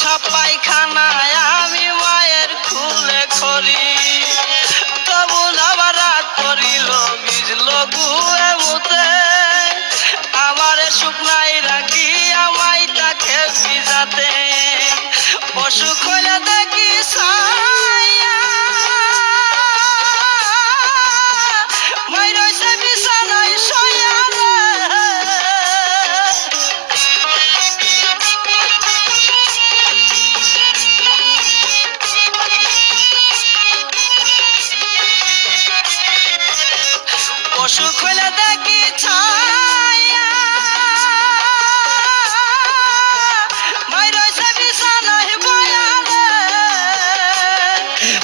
সব পায়খানায় আমি মায়ের খুলে খড়ি, তবু আবার রাগ করিল ভিজল গুয়ে মুতে, আমারে শুকনাই রাখি আমায় তাকে ভিজাতে, অসুখ হইলে দেখি ছায়া মাই রইছে বিছানায় শোয়া রে। অসুখ হইলে দেখি ছায়া মাই রইছে বিছানায় বয়া রে,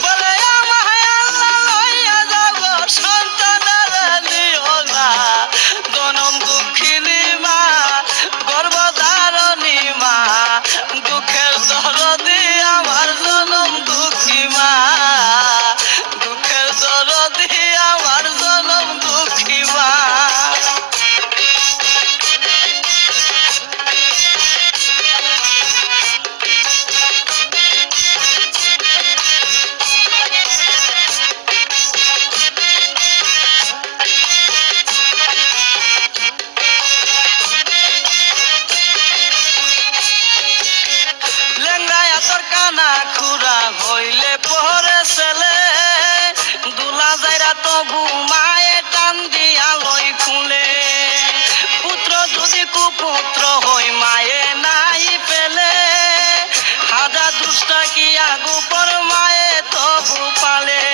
বলে আমায় আল্লাহ লইয়া যাব সন্তানের নিও না, জনম দুঃখিনী মা গর্ভধারণী মা, দুঃখের দরদি আমার জনম দুঃখী মা, দুঃখের দরদি আমার জনম দুঃখী মা। লেংরায়া তোর কানা খুরা হইলে পরে ছেলে, দুলা যাইরা তবু মায়ে টান দিয়া লই খুলে, পুত্র যদি কুপুত্র হই মায়ে নাই পেলে, হাজার দুষ্টা কি আগুপর মায়ে তবু পালে,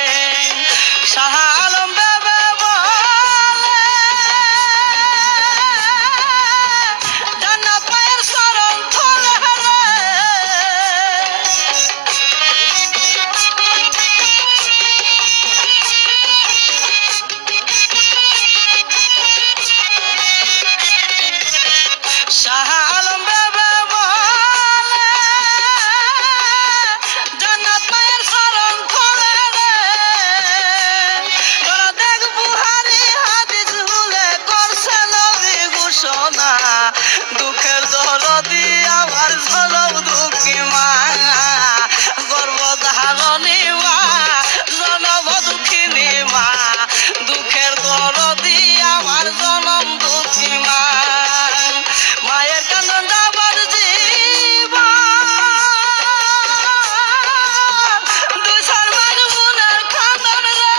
শাহ আলম বেবে বলে জান্নাত মায়ের শরণ থলে রে। শাহ আলম বেবে বলে জান্নাত মায়ের শরণ থলে রে, তোরা দেখ বুহারি হাদিস ভুলে করছে নবী ঘোষণা, দুঃখের দরদি আমার জনম দুঃখী মা, গর্ভধারণী মা জনম দুঃখিনী মা, দুঃখের দরদি আমার জনম দুঃখী মা, মায়ের কান্দন যাবার জীবন দুই সরমান মনের কান্দন রে,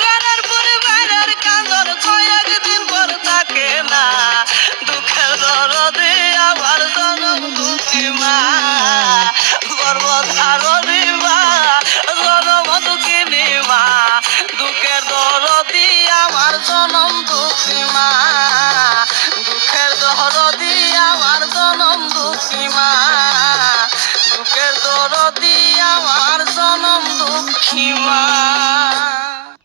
ঘরের পরিবারের কান্দন কয়েকদিন পর থাকে না, দুঃখের দরদি আমার জনম দুঃখী মা, গর্ভধারণী মা জনম দুঃখিনী মা, দুঃখের দরদি আমার জনম দুঃখী মা, দুঃখের দরদি আমার জনম দুঃখী মা, দুঃখের দরদি আমার জনম দুঃখী মা।